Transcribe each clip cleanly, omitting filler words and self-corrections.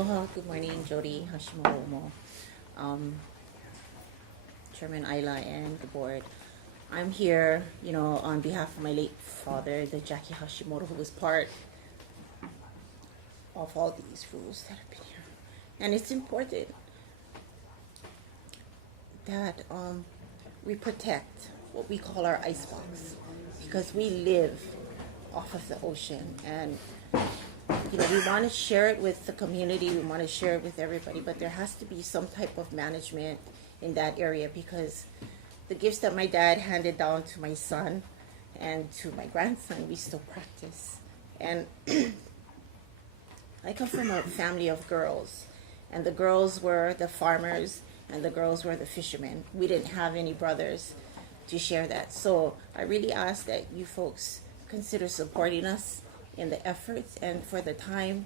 Aloha, good morning, Jody Hashimoto, Chairman Ayla, and the board. I'm here, on behalf of my late father, the Jackie Hashimoto, who was part of all these rules that have been here. And it's important that we protect what we call our icebox, because we live off of the ocean, and we want to share it with the community, we want to share it with everybody, but there has to be some type of management in that area, because the gifts that my dad handed down to my son and to my grandson, we still practice. And I come from a family of girls, and the girls were the farmers and the girls were the fishermen. We didn't have any brothers to share that. So I really ask that you folks consider supporting us in the efforts and for the time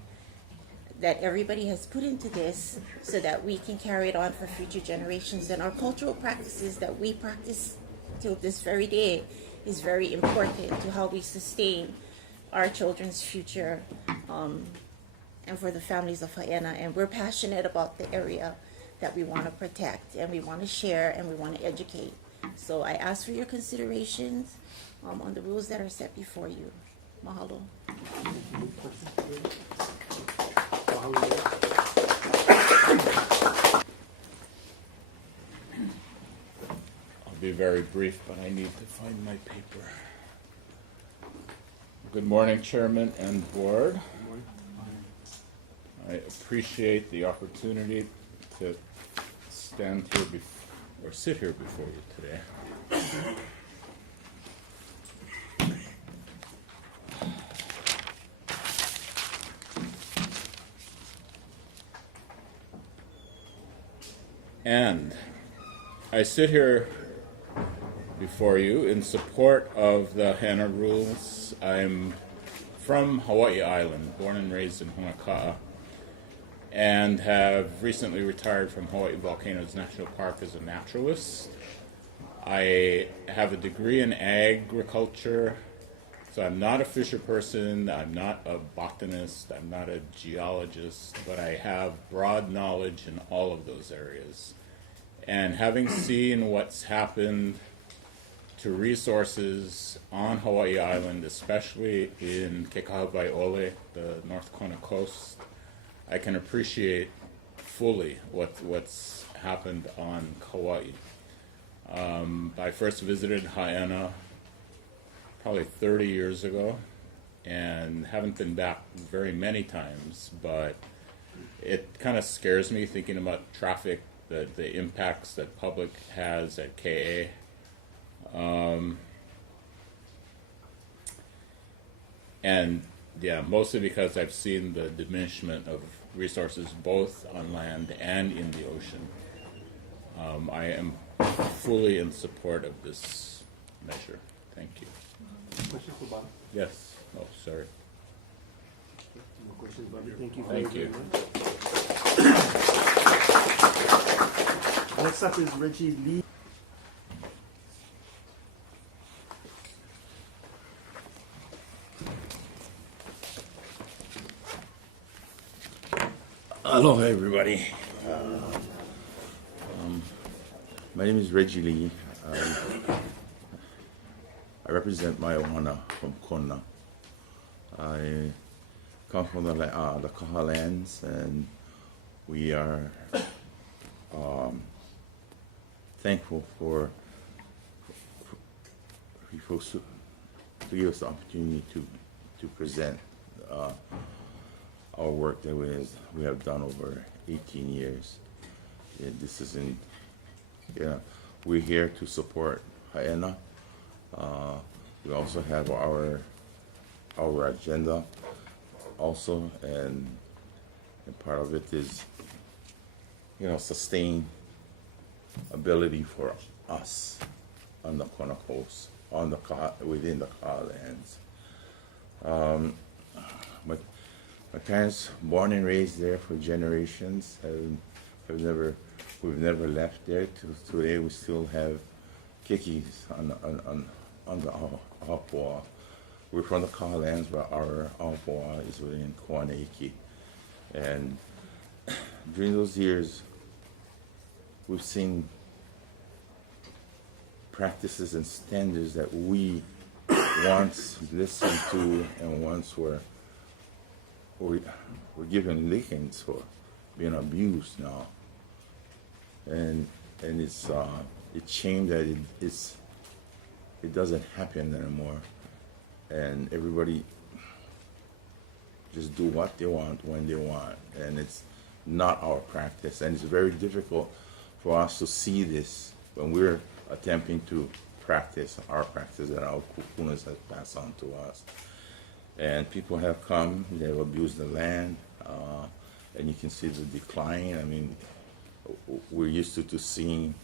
that everybody has put into this, so that we can carry it on for future generations. And our cultural practices that we practice till this very day is very important to how we sustain our children's future, and for the families of Haena. And we're passionate about the area that we want to protect, and we want to share, and we want to educate. So I ask for your considerations on the rules that are set before you. Mahalo. I'll be very brief, but I need to find my paper. Good morning, Chairman and Board. I appreciate the opportunity to stand here or sit here before you today. And I sit here before you in support of the HAENA rules. I'm from Hawaii Island, born and raised in Honaka'a, and have recently retired from Hawaii Volcanoes National Park as a naturalist. I have a degree in agriculture, so I'm not a fisher person, I'm not a botanist, I'm not a geologist, but I have broad knowledge in all of those areas. And having seen what's happened to resources on Hawaii Island, especially in Kekahavaiole, the North Kona coast, I can appreciate fully what's happened on Kauai. I first visited Haena probably 30 years ago, and haven't been back very many times, but it kind of scares me thinking about traffic, the impacts that public has at KA. And yeah, mostly because I've seen the diminishment of resources both on land and in the ocean. I am fully in support of this measure. Thank you. Questions for Bob? Yes. Oh, sorry. No questions, Bobby. Thank you. Thank you. Next up is Reggie Lee. Aloha, everybody. My name is Reggie Lee. I represent my ohana from Kona. I come from the Kaha lands, and we are thankful for you folks to give us the opportunity to present our work that we have done over 18 years. This isn't, we're here to support Haena. We also have our agenda also, and part of it is, sustain ability for us on the Kona coast, within the Kaha lands. My parents, born and raised there for generations, we've never left there. Till today, we still have kikis on the Ahapoa. We're from the Kaha lands, but our Ahapoa is within Kuaneiki. And during those years, we've seen practices and standards that we once listened to and once were given lickings for being abused now, and it's shame that it doesn't happen anymore, and everybody just do what they want when they want, and it's not our practice, and it's very difficult for us to see this when we're attempting to practice our practice that our kupunas have passed on to us. And people have come, they've abused the land, and you can see the decline. I mean, we're used to seeing,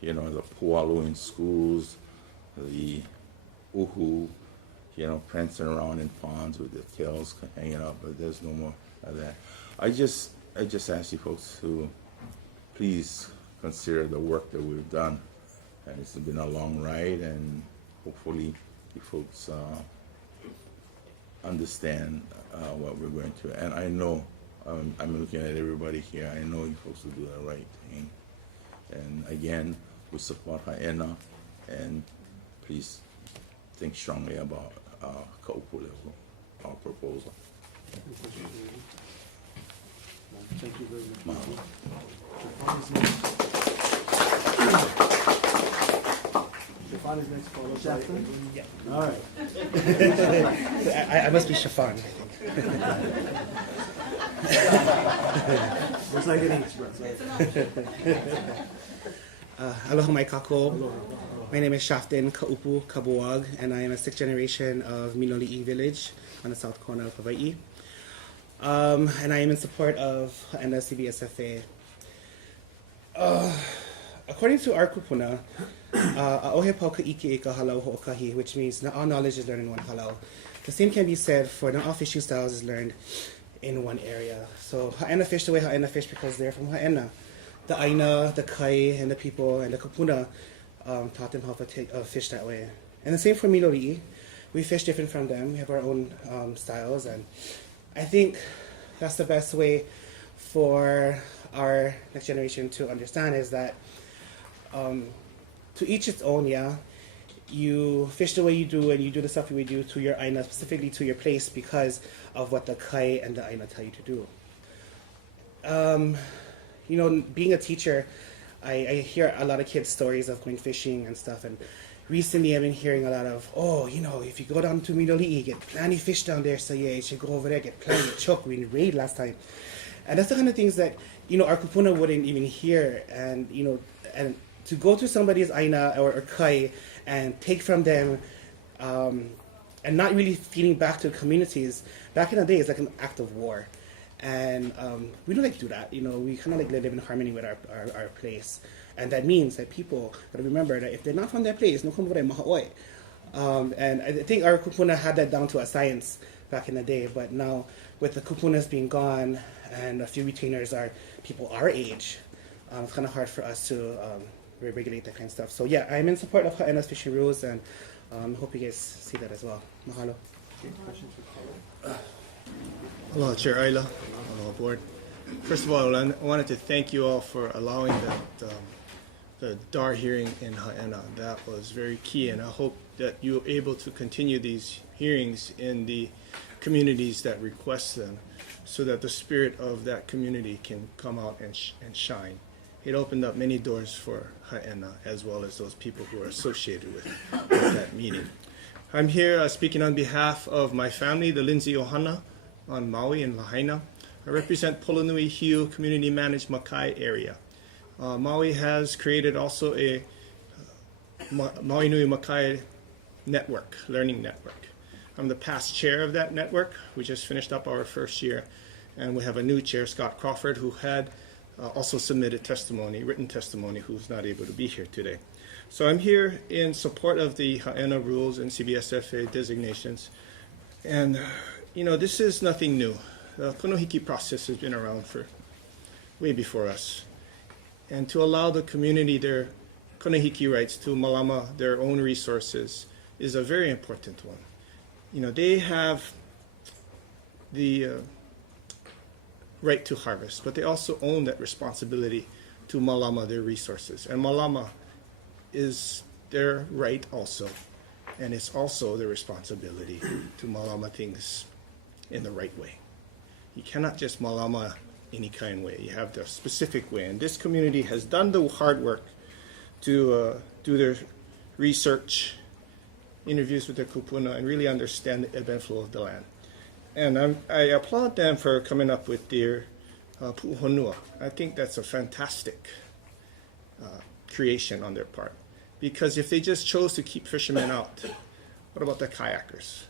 the pualu in schools, the uhu, prancing around in ponds with their tails hanging out, but there's no more of that. I just ask you folks to please consider the work that we've done. And it's been a long ride, and hopefully you folks understand what we're going through. And I know, I'm looking at everybody here, I know you folks will do the right thing. And again, we support HAENA, and please think strongly about Kaupu level, our proposal. Thank you very much. Shafan is next, followed by Edwin. Yeah. All right. I must be Shafan, I think. Looks like an express. Aloha mai kako. My name is Shaftin Kaupu Kabuag, and I am a 6th generation of Minoli'i village on the south corner of Hawaii. And I am in support of HAENA CBSFA. According to our kupuna, a'ohe pau ka ike e ka halau ho'okahi, which means not all knowledge is learned in one halau. The same can be said for not all fishing styles is learned in one area. So HAENA fish the way HAENA fish because they're from HAENA. The Aina, the Kai, and the people, and the kupuna taught them how to fish that way. And the same for Minoli'i. We fish different from them. We have our own styles, and I think that's the best way for our next generation to understand is that to each its own, yeah. You fish the way you do, and you do the stuff you would do to your Aina, specifically to your place, because of what the Kai and the Aina tell you to do. Being a teacher, I hear a lot of kids' stories of going fishing and stuff, and recently I've been hearing a lot of, if you go down to Minoli'i, get plenty of fish down there, so yeah, you should go over there, get plenty of choke. We raid last time. And that's the kind of things that, our kupuna wouldn't even hear, and to go to somebody's Aina or Kai and take from them and not really feeding back to the communities, back in the day, it's like an act of war. And we don't like to do that. We kind of like live in harmony with our place. And that means that people gotta remember that if they're not from their place, no come maha'oi. And I think our kupuna had that down to a science back in the day, but now with the kupunas being gone and a few retainers are people our age, it's kind of hard for us to regulate that kind of stuff. So yeah, I'm in support of HAENA's fishing rules, and hope you guys see that as well. Mahalo. Okay, questions for Paula? Hello, Chair Ayla. Hello, Board. First of all, I wanted to thank you all for allowing the DAR hearing in HAENA. That was very key, and I hope that you're able to continue these hearings in the communities that request them, so that the spirit of that community can come out and shine. It opened up many doors for HAENA, as well as those people who are associated with that meeting. I'm here speaking on behalf of my family, the Lindsay Ohana on Maui and Lahaina. I represent Polonui Hiu Community Managed Makai area. Maui has created also a Maui Nui Makai network, learning network. I'm the past chair of that network. We just finished up our first year, and we have a new chair, Scott Crawford, who had also submitted testimony, written testimony, who's not able to be here today. So I'm here in support of the HAENA rules and CBSFA designations. And, this is nothing new. The Konohiki process has been around for way before us. And to allow the community their Konohiki rights to malama their own resources is a very important one. They have the right to harvest, but they also own that responsibility to malama their resources. And malama is their right also, and it's also their responsibility to malama things in the right way. You cannot just malama any kind of way. You have the specific way, and this community has done the hard work to do their research, interviews with their kupuna, and really understand the ebb and flow of the land. And I applaud them for coming up with their pu'uhonua. I think that's a fantastic creation on their part. Because if they just chose to keep fishermen out, what about the kayakers?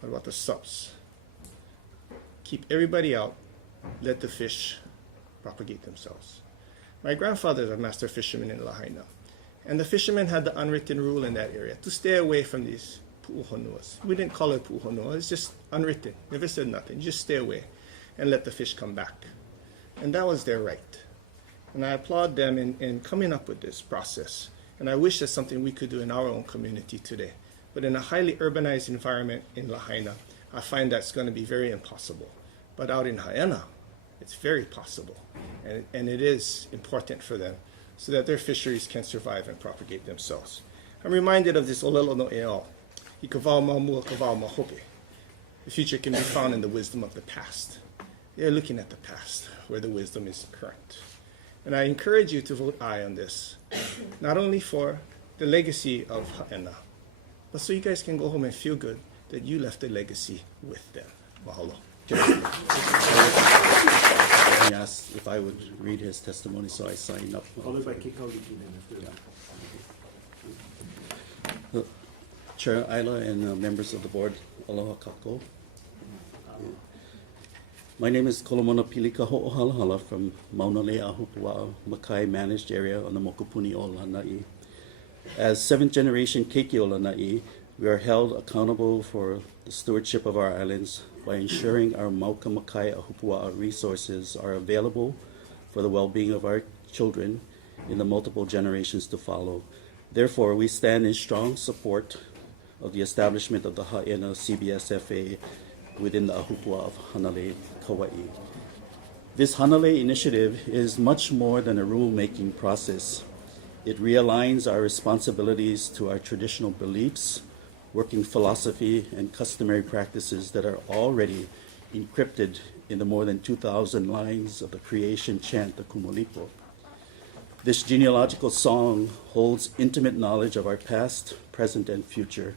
What about the subs? Keep everybody out, let the fish propagate themselves. My grandfather is a master fisherman in Lahaina. And the fishermen had the unwritten rule in that area to stay away from these pu'uhonuas. We didn't call it pu'uhonua, it's just unwritten. Never said nothing, just stay away and let the fish come back. And that was their right. And I applaud them in coming up with this process. And I wish that's something we could do in our own community today. But in a highly urbanized environment in Lahaina, I find that's going to be very impossible. But out in Haena, it's very possible. And it is important for them so that their fisheries can survive and propagate themselves. I'm reminded of this olelo no eo. I kawau ma mua kawau ma hope. The future can be found in the wisdom of the past. They're looking at the past, where the wisdom is current. And I encourage you to vote aye on this, not only for the legacy of Haena, but so you guys can go home and feel good that you left a legacy with them. Mahalo. He asked if I would read his testimony, so I signed up. Followed by Kikauliki then. Chair Ayla and members of the board, aloha kako. My name is Kolomona Pilika Ho'ohalahala from Maunalei Ahupua'a, Makai managed area on the Mokupuni o Lanai. As seventh generation Keiki o Lanai, we are held accountable for the stewardship of our islands by ensuring our Mauka Makai Ahupua'a resources are available for the well-being of our children in the multiple generations to follow. Therefore, we stand in strong support of the establishment of the Haena CBSFA within the Ahupua of Hanalei, Kauai. This Hanalei initiative is much more than a rule-making process. It realigns our responsibilities to our traditional beliefs, working philosophy, and customary practices that are already encrypted in the more than 2,000 lines of the creation chant, the Kumulipo. This genealogical song holds intimate knowledge of our past, present, and future.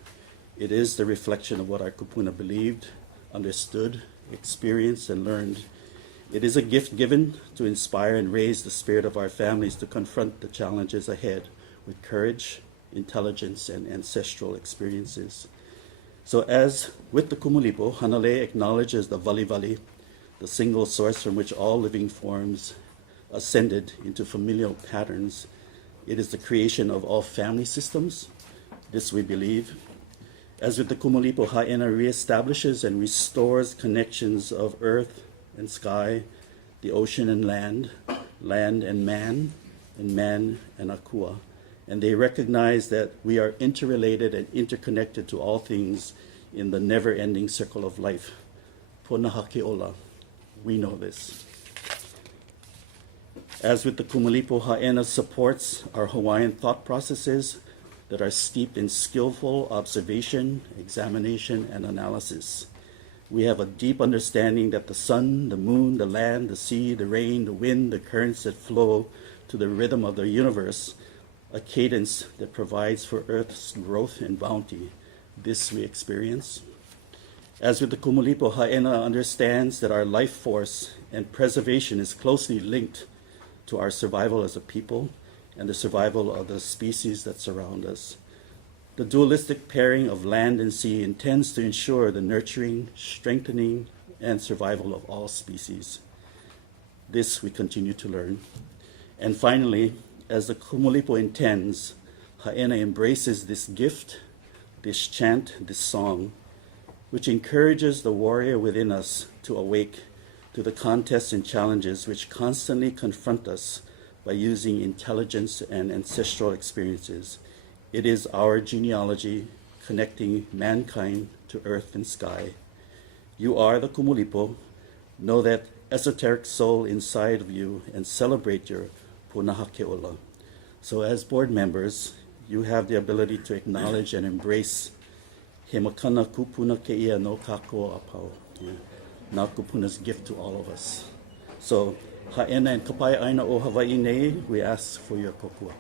It is the reflection of what our kupuna believed, understood, experienced, and learned. It is a gift given to inspire and raise the spirit of our families to confront the challenges ahead with courage, intelligence, and ancestral experiences. So as with the Kumulipo, Hanalei acknowledges the Vali, the single source from which all living forms ascended into familial patterns. It is the creation of all family systems. This we believe. As with the Kumulipo, Haena reestablishes and restores connections of earth and sky, the ocean and land and man and akua. And they recognize that we are interrelated and interconnected to all things in the never-ending circle of life. Ponaha keola, we know this. As with the Kumulipo, Haena supports our Hawaiian thought processes that are steeped in skillful observation, examination, and analysis. We have a deep understanding that the sun, the moon, the land, the sea, the rain, the wind, the currents that flow to the rhythm of the universe, a cadence that provides for Earth's growth and bounty. This we experience. As with the Kumulipo, Haena understands that our life force and preservation is closely linked to our survival as a people and the survival of the species that surround us. The dualistic pairing of land and sea intends to ensure the nurturing, strengthening, and survival of all species. This we continue to learn. And finally, as the Kumulipo intends, Haena embraces this gift, this chant, this song, which encourages the warrior within us to awake to the contests and challenges which constantly confront us by using intelligence and ancestral experiences. It is our genealogy connecting mankind to earth and sky. You are the Kumulipo. Know that esoteric soul inside of you and celebrate your punaha keola. So as board members, you have the ability to acknowledge and embrace he makana kupuna keia no kako apau. Na kupuna's gift to all of us. So haena and kapai aina o Hawaii nei, we ask for your kokua.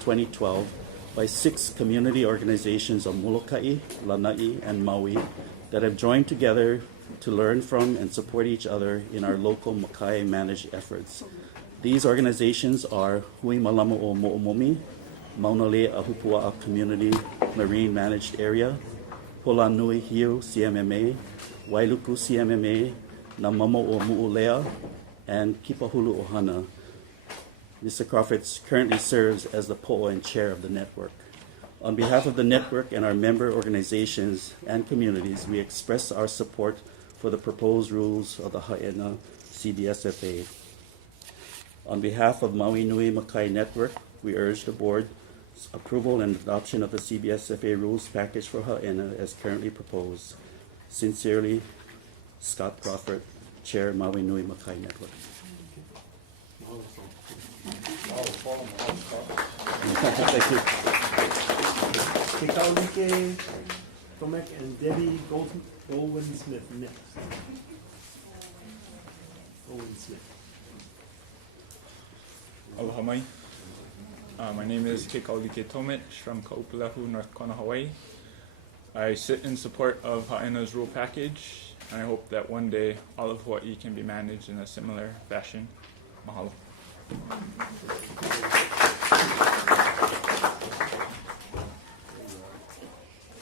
2012 by 6 community organizations of Molokai, Lanai, and Maui that have joined together to learn from and support each other in our local Makai managed efforts. These organizations are Hui Malama o Mo'omomi, Maunalea Ahupua'a Community Marine Managed Area, Pola Nui Hiu CMMA, Wailuku CMMA, Namamo o Mu'ulea, and Kipahulu Ohana. Mr. Crawford currently serves as the po'o and chair of the network. On behalf of the network and our member organizations and communities, we express our support for the proposed rules of the Haena CBFSA. On behalf of Maui Nui Makai Network, we urge the board's approval and adoption of the CBFSA rules package for Haena as currently proposed. Sincerely, Scott Crawford, Chair, Maui Nui Makai Network. Thank you. Kekaulike Tomek and Debbie Goldwyn-Smith next. Goldwyn-Smith. Aloha mai. My name is Kekaulike Tomet from Ka'upulehu, North Kona, Hawaii. I sit in support of Haena's rule package, and I hope that one day all of Hawaii can be managed in a similar fashion. Mahalo.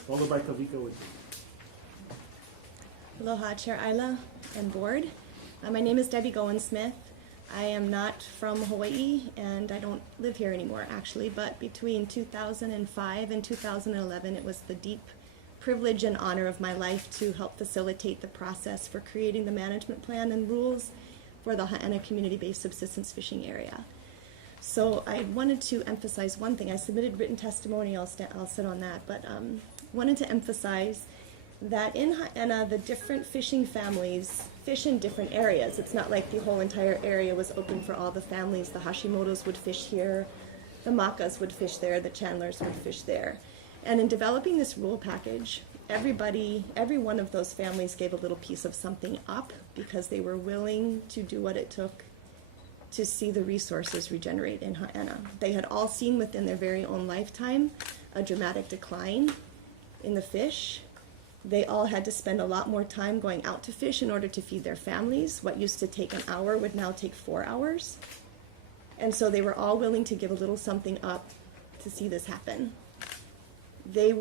Followed by Kavika with Aloha, Chair Isla and Board. My name is Debbie Gowen-Smith. I am not from Hawaii, and I don't live here anymore, actually, but between 2005 and 2011, it was the deep privilege and honor of my life to help facilitate the process for creating the management plan and rules for the Haena community-based subsistence fishing area. So I wanted to emphasize one thing. I submitted written testimony, I'll sit on that, but wanted to emphasize that in Haena, the different fishing families fish in different areas. It's not like the whole entire area was open for all the families. The Hashimotos would fish here, the Makas would fish there, the Chandlers would fish there. And in developing this rule package, every one of those families gave a little piece of something up because they were willing to do what it took to see the resources regenerate in Haena. They had all seen within their very own lifetime a dramatic decline in the fish. They all had to spend a lot more time going out to fish in order to feed their families. What used to take an hour would now take 4 hours. And so they were all willing to give a little something up to see this happen. They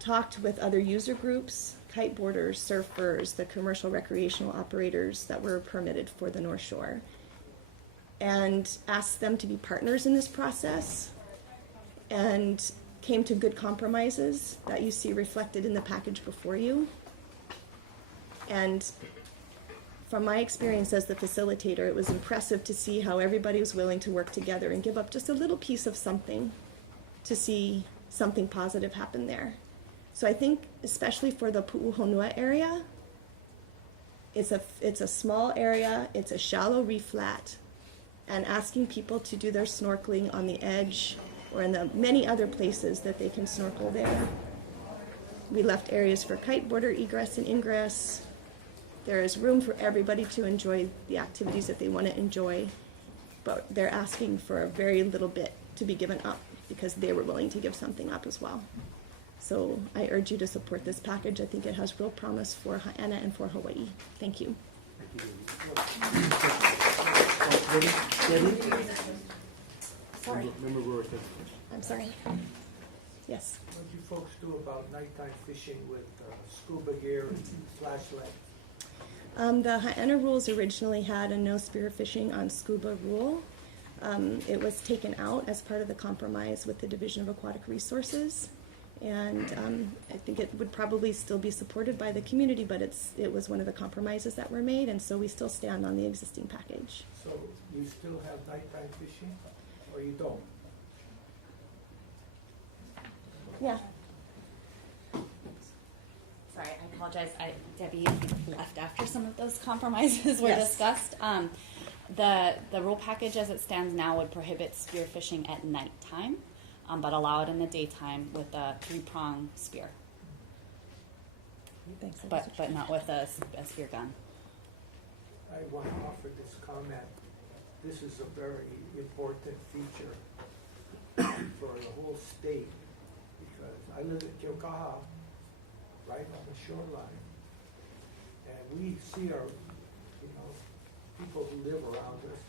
talked with other user groups, kiteboarders, surfers, the commercial recreational operators that were permitted for the North Shore, and asked them to be partners in this process, and came to good compromises that you see reflected in the package before you. And from my experience as the facilitator, it was impressive to see how everybody was willing to work together and give up just a little piece of something to see something positive happen there. So I think, especially for the Pu'uhonua area, it's a small area, it's a shallow reef flat, and asking people to do their snorkeling on the edge or in the many other places that they can snorkel there. We left areas for kiteboarder egress and ingress. There is room for everybody to enjoy the activities that they want to enjoy, but they're asking for a very little bit to be given up because they were willing to give something up as well. So I urge you to support this package. I think it has real promise for Haena and for Hawaii. Thank you. Debbie? Sorry. Member Rohr. I'm sorry. Yes. What do you folks do about nighttime fishing with scuba gear and flashlight? The Haena rules originally had a no spearfishing on scuba rule. It was taken out as part of the compromise with the Division of Aquatic Resources. And I think it would probably still be supported by the community, but it was one of the compromises that were made, and so we still stand on the existing package. So you still have nighttime fishing, or you don't? Yeah. Sorry, I apologize. Debbie left after some of those compromises were Yes. discussed. The rule package as it stands now would prohibit spearfishing at nighttime, but allow it in the daytime with a 3-prong spear, but not with a spear gun. I want to offer this comment. This is a very important feature for the whole state, because I live at Kilkaha, right on the shoreline, and we see our, people who live around us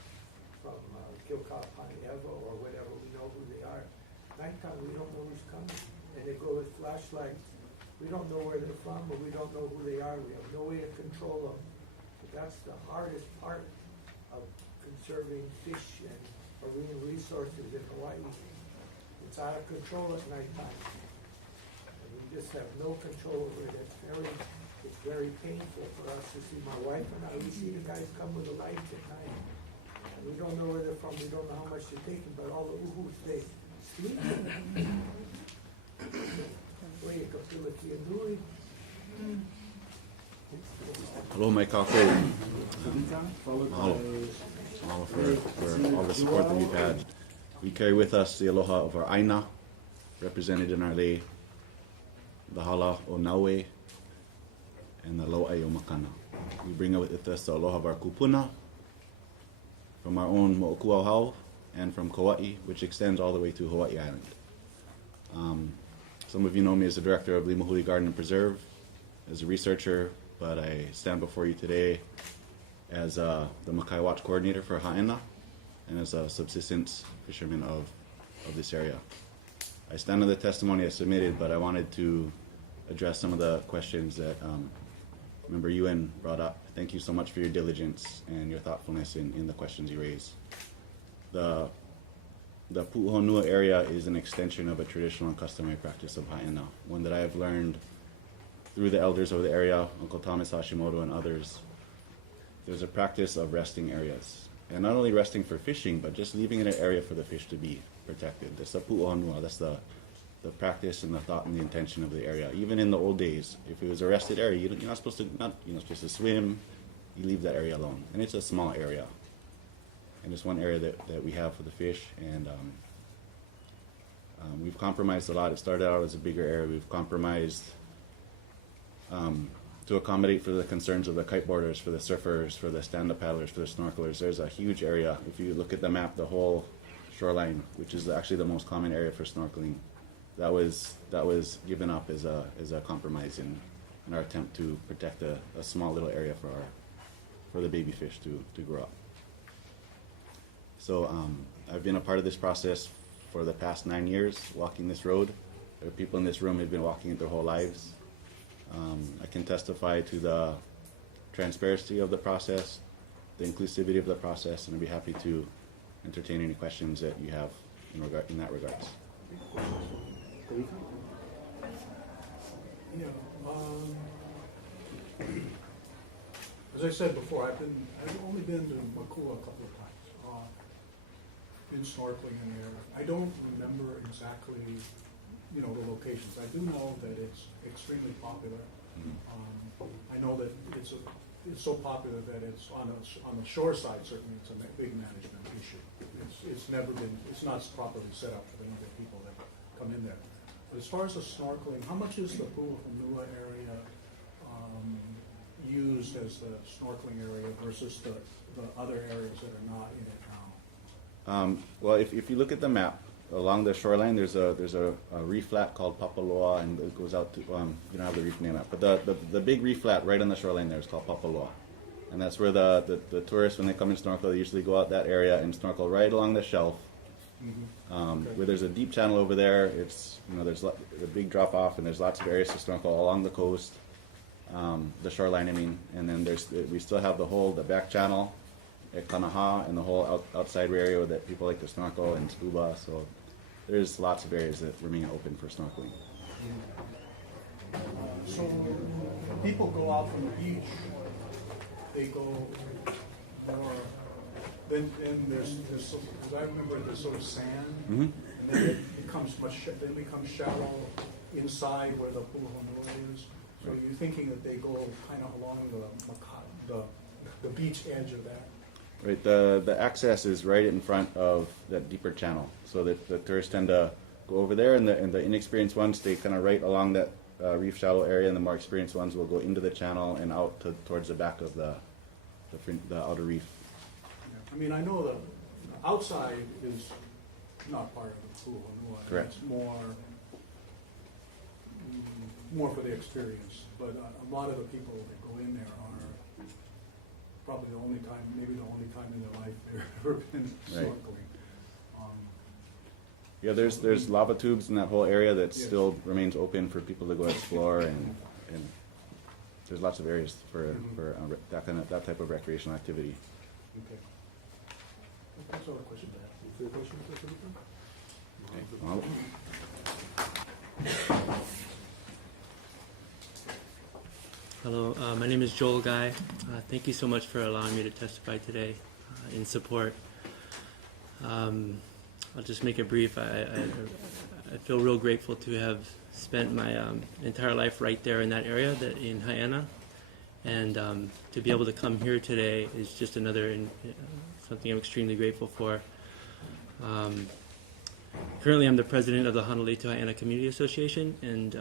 from Kilkaha, Paneeva, or whatever, we know who they are. Nighttime, we don't know who's coming, and they go with flashlights. We don't know where they're from, or we don't know who they are. We have no way to control them. But that's the hardest part of conserving fish and marine resources in Hawaii. It's out of control at nighttime. And we just have no control over it. It's very painful for us to see. My wife and I, we see the guys come with the lights at night. And we don't know where they're from, we don't know how much they're taking, but all the woohoos, they sleep. Hello, my kako. Mahalo for all the support that we've had. We carry with us the aloha of our aina, represented in our lei, the hala o Naue, and the lo'ai o Makana. We bring with us the aloha of our kupuna, from our own Mo'okuauhau, and from Kauai, which extends all the way to Hawaii Island. Some of you know me as the director of Limahuli Garden and Preserve, as a researcher, but I stand before you today as the Makai Watch Coordinator for Haena, and as a subsistence fisherman of this area. I stand on the testimony I submitted, but I wanted to address some of the questions that Member Ewan brought up. Thank you so much for your diligence and your thoughtfulness in the questions you raised. The Pu'uhonua area is an extension of a traditional and customary practice of Haena, one that I have learned through the elders of the area, Uncle Thomas Hashimoto and others. There's a practice of resting areas, and not only resting for fishing, but just leaving it an area for the fish to be protected. That's the Pu'uhonua, that's the practice and the thought and the intention of the area. Even in the old days, if it was a rested area, you're not supposed to swim. You leave that area alone, and it's a small area. And it's one area that we have for the fish, and we've compromised a lot. It started out as a bigger area. We've compromised to accommodate for the concerns of the kiteboarders, for the surfers, for the stand-up paddlers, for the snorkelers. There's a huge area. If you look at the map, the whole shoreline, which is actually the most common area for snorkeling, that was given up as a compromise in our attempt to protect a small little area for the baby fish to grow up. So I've been a part of this process for the past 9 years, walking this road. There are people in this room who've been walking it their whole lives. I can testify to the transparency of the process, the inclusivity of the process, and I'd be happy to entertain any questions that you have in that regards. As I said before, I've only been to Makua a couple of times. Been snorkeling in there. I don't remember exactly, the locations. I do know that it's extremely popular. I know that it's so popular that it's on the shore side. Certainly, it's a big management issue. It's not properly set up for the number of people that come in there. But as far as the snorkeling, how much is the Pu'uhonua area used as the snorkeling area versus the other areas that are not in it now? Well, if you look at the map, along the shoreline, there's a reef flat called Papaloa, and it goes out to, you don't have the reef name out, but the big reef flat right on the shoreline there is called Papaloa. And that's where the tourists, when they come and snorkel, they usually go out that area and snorkel right along the shelf. Where there's a deep channel over there, it's, there's a big drop off, and there's lots of areas to snorkel along the coast, the shoreline, and then we still have the back channel at Kanaha and the whole outside area that people like to snorkel and scuba. So there's lots of areas that remain open for snorkeling. So when people go out from the beach, they go more. Then there's because I remember there's sort of sand, and then it becomes shallow inside where the Pu'uhonua is. So you're thinking that they go kind of along the beach edge of that? Right, the access is right in front of that deeper channel, so that the tourists tend to go over there, and the inexperienced ones stay kind of right along that reef shallow area, and the more experienced ones will go into the channel and out towards the back of the outer reef. Yeah. I mean, I know the outside is not part of the pool. Correct. It's more for the experience, but a lot of the people that go in there are probably maybe the only time in their life they've ever been snorkeling. Yeah, there's lava tubes in that whole area that still remains open for people to go explore, and there's lots of areas for that type of recreational activity. Okay. That's all the questions I have. Is there a question, Mr. Felipe? Hello, my name is Joel Guy. Thank you so much for allowing me to testify today in support. I'll just make it brief. I feel real grateful to have spent my entire life right there in that area, in Haena, and to be able to come here today is just another something I'm extremely grateful for. Currently, I'm the president of the Honolulu to Haena Community Association, and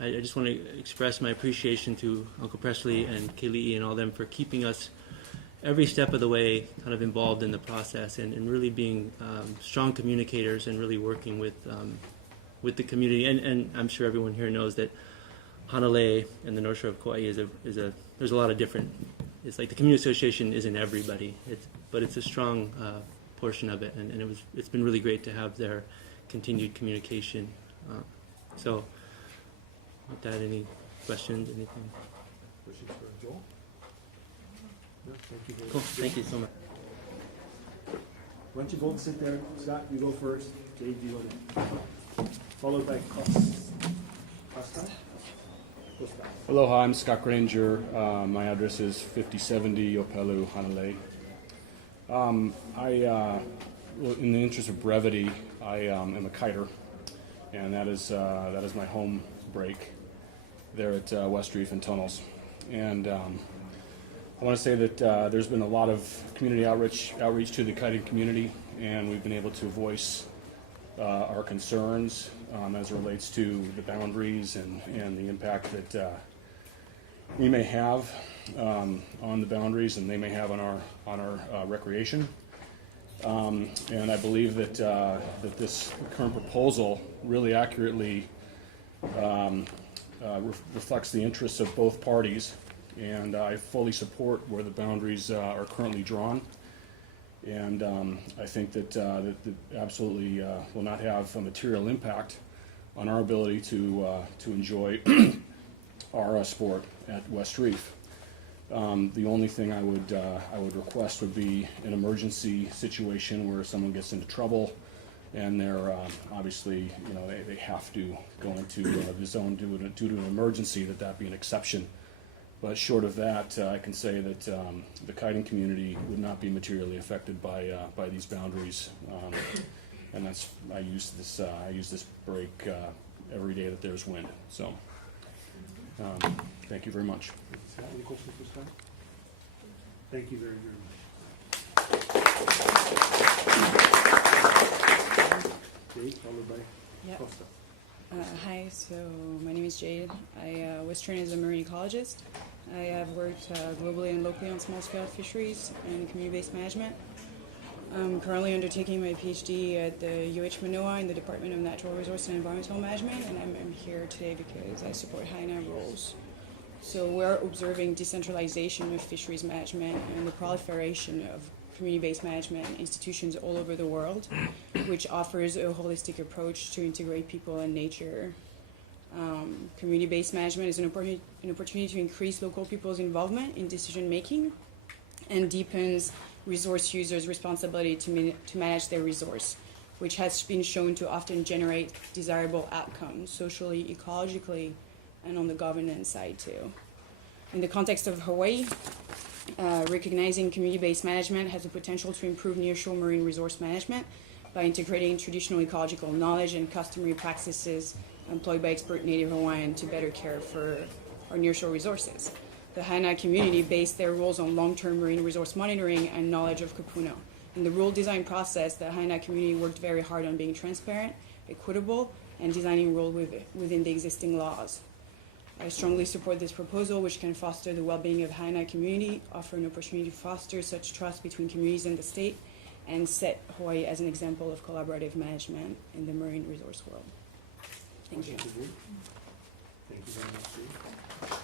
I just want to express my appreciation to Uncle Presley and Keli'i and all them for keeping us every step of the way kind of involved in the process, and really being strong communicators and really working with the community. And I'm sure everyone here knows that Hanalei and the North Shore of Kauai there's a lot of different. It's like the community association isn't everybody, but it's a strong portion of it, and it's been really great to have their continued communication. So, with that, any questions, anything? Questions for Joel? No, thank you very much. Cool. Thank you so much. Why don't you go and sit there, Scott? You go first. Jade, you go. Followed by Costa. Aloha, I'm Scott Granger. My address is 5070 Opelu, Hanalei. In the interest of brevity, I am a kiter, and that is my home break there at West Reef and Tunnels. And I want to say that there's been a lot of community outreach to the kiting community, and we've been able to voice our concerns as it relates to the boundaries and the impact that we may have on the boundaries, and they may have on our recreation. And I believe that this current proposal really accurately reflects the interests of both parties, and I fully support where the boundaries are currently drawn. And I think that absolutely will not have a material impact on our ability to enjoy our sport at West Reef. The only thing I would request would be an emergency situation where someone gets into trouble, and they're obviously they have to go into the zone due to an emergency, that be an exception. But short of that, I can say that the kiting community would not be materially affected by these boundaries, and I use this break every day that there's wind. So, thank you very much. Scott, any questions for Scott? Thank you very, very much. Jade, followed by Costa. Hi, so my name is Jade. I was trained as a marine ecologist. I have worked globally and locally on small-scale fisheries and community-based management. I'm currently undertaking my PhD at the UH Manoa in the Department of Natural Resource and Environmental Management, and I'm here today because I support HAENA rules. So we're observing decentralization of fisheries management and the proliferation of community-based management institutions all over the world, which offers a holistic approach to integrate people and nature. Community-based management is an opportunity to increase local people's involvement in decision-making and deepens resource users' responsibility to manage their resource, which has been shown to often generate desirable outcomes socially, ecologically, and on the governance side too. In the context of Hawaii, recognizing community-based management has the potential to improve nearshore marine resource management by integrating traditional ecological knowledge and customary practices employed by expert Native Hawaiian to better care for our nearshore resources. The Haena community based their rules on long-term marine resource monitoring and knowledge of Kupuno. In the rule design process, the Haena community worked very hard on being transparent, equitable, and designing rules within the existing laws. I strongly support this proposal, which can foster the well-being of Haena community, offer an opportunity to foster such trust between communities and the state, and set Hawaii as an example of collaborative management in the marine resource world. Thank you. Thank you very much, Steve.